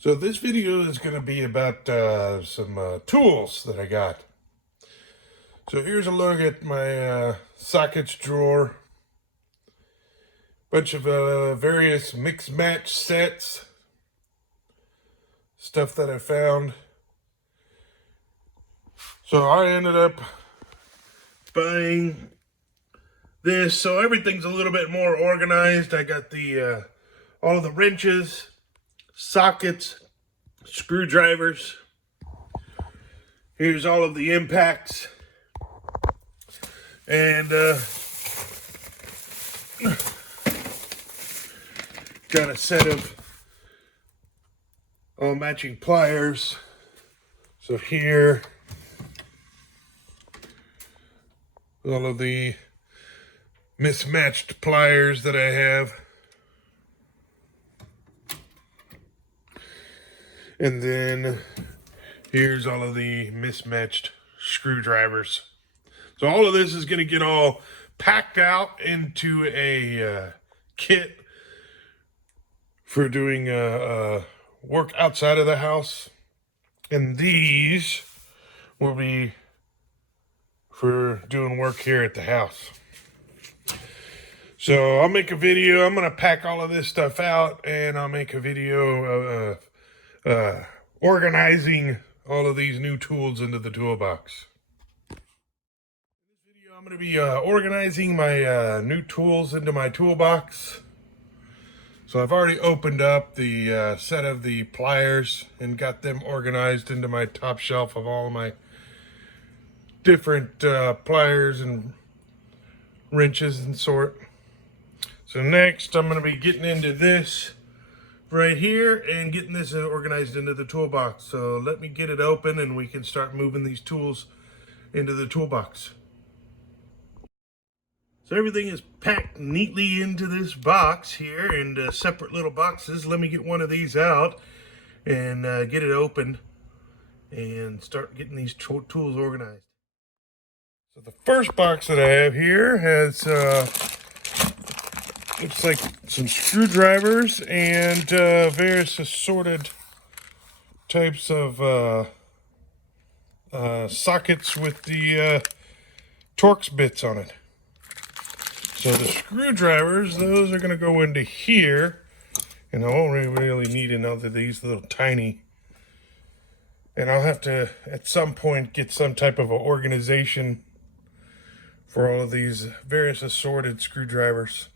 So this video is going to be about some tools that I got. So here's a look at my sockets drawer. Bunch of various mix match sets. Stuff that I found. So I ended up buying this. So everything's a little bit more organized. I got the all of the wrenches, sockets, screwdrivers. Here's all of the impacts. And got a set of all matching pliers. So here, all of the mismatched pliers that I have. And then here's all of the mismatched screwdrivers. So all of this is going to get all packed out into a kit for doing work outside of the house. And these will be for doing work here at the house. So I'll make a video. I'm going to pack all of this stuff out, and I'll make a video organizing all of these new tools into the toolbox. I'm going to be organizing my new tools into my toolbox. So I've already opened up the set of the pliers and got them organized into my top shelf of all my different pliers and wrenches and sort. So next I'm going to be getting into this right here and getting this organized into the toolbox. So let me get it open and we can start moving these tools into the toolbox. So everything is packed neatly into this box here in separate little boxes. Let me get one of these out and get it open and start getting these tools organized. So the first box that I have here has looks like some screwdrivers and various assorted types of sockets with the Torx bits on it. So the screwdrivers, those are going to go into here, and I won't really need another of these little tiny. And I'll have to, at some point, get some type of organization for all of these various assorted screwdrivers.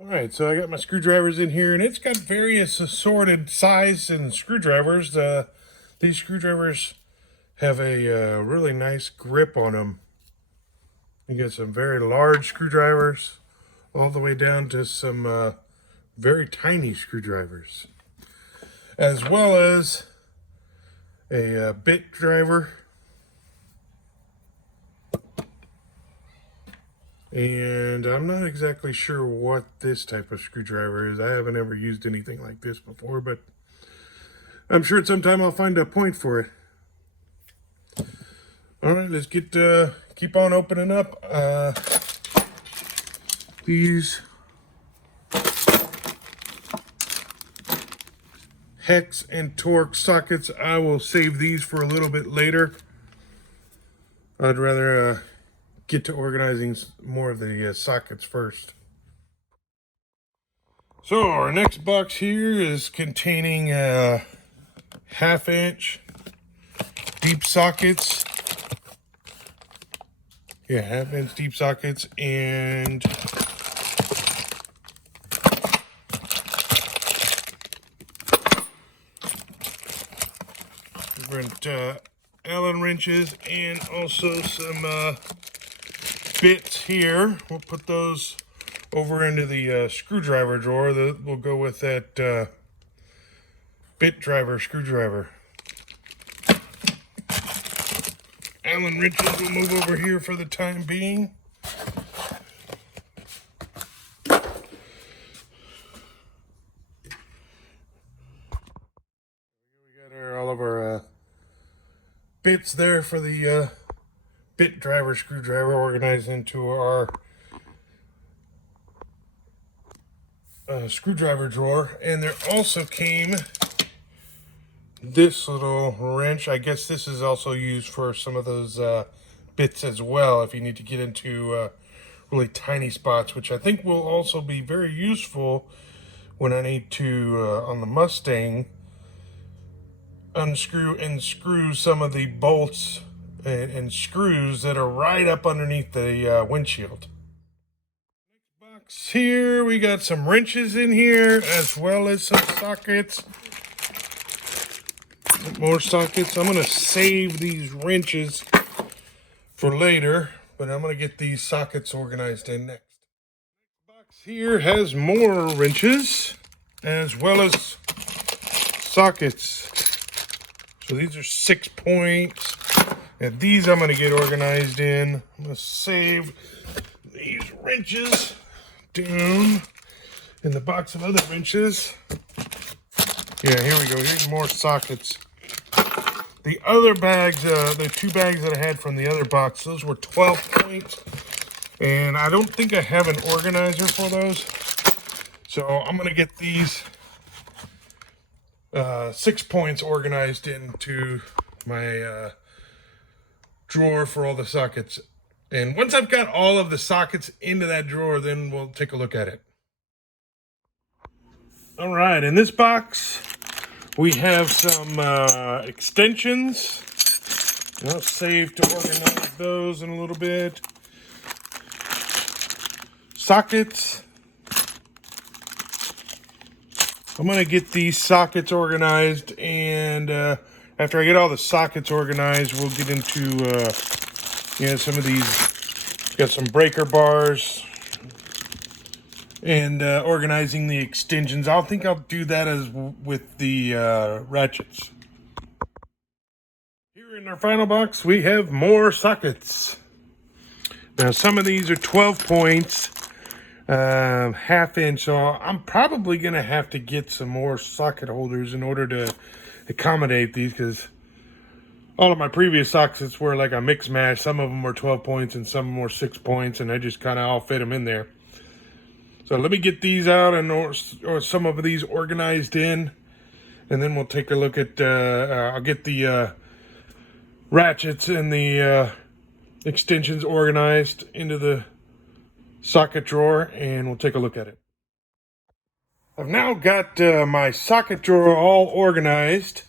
All right, so I got my screwdrivers in here, and it's got various assorted size and screwdrivers. These screwdrivers have a really nice grip on them. You get some very large screwdrivers all the way down to some very tiny screwdrivers, as well as a bit driver and I'm not exactly sure what this type of screwdriver is. I haven't ever used anything like this before, but I'm sure at some time I'll find a point for it. All right, let's get keep on opening up these hex and Torx sockets. I will save these for a little bit later. I'd rather get to organizing more of the sockets first. So our next box here is containing 1/2 inch deep sockets. Yeah, 1/2 inch deep sockets and different Allen wrenches and also some bits here. We'll put those over into the screwdriver drawer. That will go with that bit driver screwdriver. Allen wrenches will move over here for the time being. We got all of our bits there for the bit driver screwdriver organized into our screwdriver drawer. And there also came this little wrench. I guess this is also used for some of those bits as well, if you need to get into really tiny spots, which I think will also be very useful when I need to, on the Mustang, unscrew and screw some of the bolts and screws that are right up underneath the windshield. Next box here, we got some wrenches in here, as well as some sockets. More sockets. I'm going to save these wrenches for later, but I'm going to get these sockets organized in next. Box here has more wrenches as well as sockets. So these are 6 points, and these I'm going to get organized in. I'm going to save these wrenches down in the box of other wrenches. Yeah, here we go. Here's more sockets. The other bags, the 2 bags that I had from the other box, those were 12 points. And I don't think I have an organizer for those. So I'm going to get these 6 points organized into my drawer for all the sockets. And once I've got all of the sockets into that drawer, then we'll take a look at it. All right, in this box, we have some extensions. I'll save to organize those in a little bit. Sockets. I'm going to get these sockets organized, and after I get all the sockets organized, we'll get into some of these. Got some breaker bars and organizing the extensions. I think I'll do that as with the ratchets. Here in our final box, we have more sockets. Now, some of these are 12 points, half inch, so I'm probably going to have to get some more socket holders in order to accommodate these, because all of my previous sockets were like a mix mash. Some of them were 12 points and some were 6 points, and I just kind of all fit them in there. So let me get these out and or some of these organized in, and then we'll take a look at, I'll get the ratchets and the extensions organized into the socket drawer, and we'll take a look at it. I've now got my socket drawer all organized.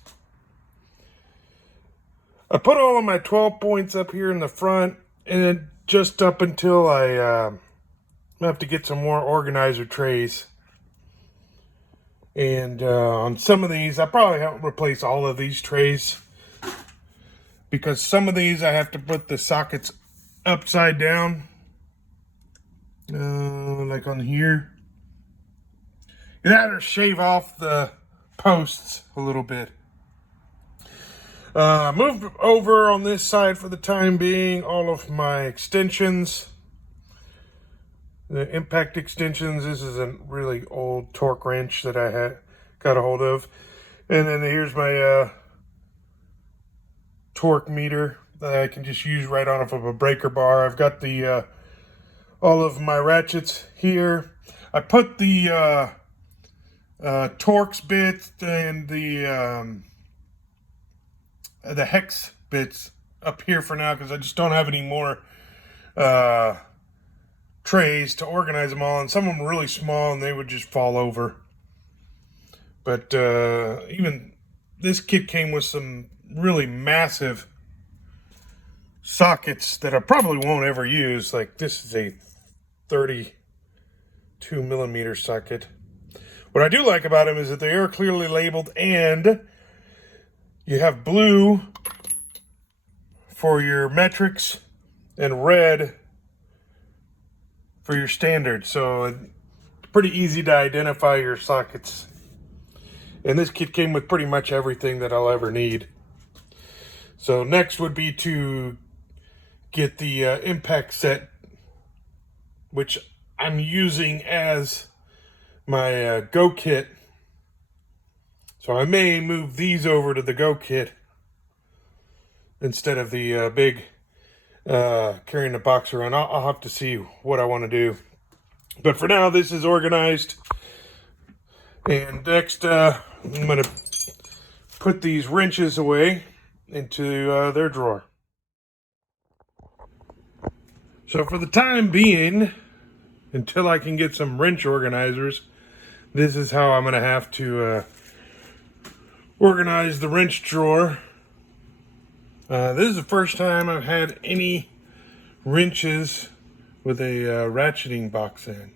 I put all of my 12 points up here in the front, and then just up until I have to get some more organizer trays. And on some of these, I probably have to replace all of these trays, because some of these I have to put the sockets upside down, like on here. That or shave off the posts a little bit. Move over on this side for the time being all of my extensions. The impact extensions. This is a really old torque wrench that I had got a hold of. And then here's my torque meter that I can just use right off of a breaker bar. I've got the all of my ratchets here. I put the Torx bits and the hex bits up here for now, because I just don't have any more trays to organize them all, and some of them are really small and they would just fall over. But even this kit came with some really massive sockets that I probably won't ever use. Like, this is a 32 millimeter socket. What I do like about them is that they are clearly labeled, and you have blue for your metrics and red for your standard. So it's pretty easy to identify your sockets. And this kit came with pretty much everything that I'll ever need. So next would be to get the impact set, which I'm using as my Go kit. So I may move these over to the Go kit instead of the big carrying the box around. I'll have to see what I want to do. But for now, this is organized. And next, I'm going to put these wrenches away into their drawer. So for the time being, until I can get some wrench organizers, this is how I'm going to have to organize the wrench drawer. This is the first time I've had any wrenches with a ratcheting box in.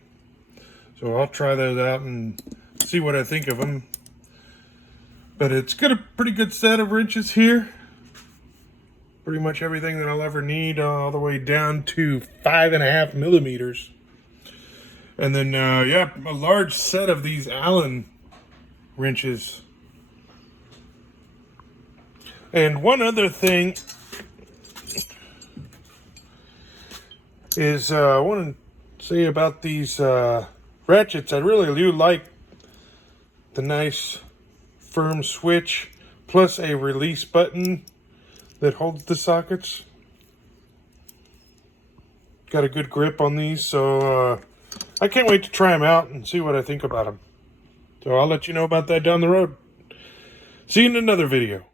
So I'll try those out and see what I think of them. But it's got a pretty good set of wrenches here. Pretty much everything that I'll ever need, all the way down to 5.5 millimeters. And then, yeah, a large set of these Allen wrenches. And one other thing is I want to say about these ratchets. I really do like the nice firm switch plus a release button that holds the sockets. Got a good grip on these, so I can't wait to try them out and see what I think about them. So I'll let you know about that down the road. See you in another video.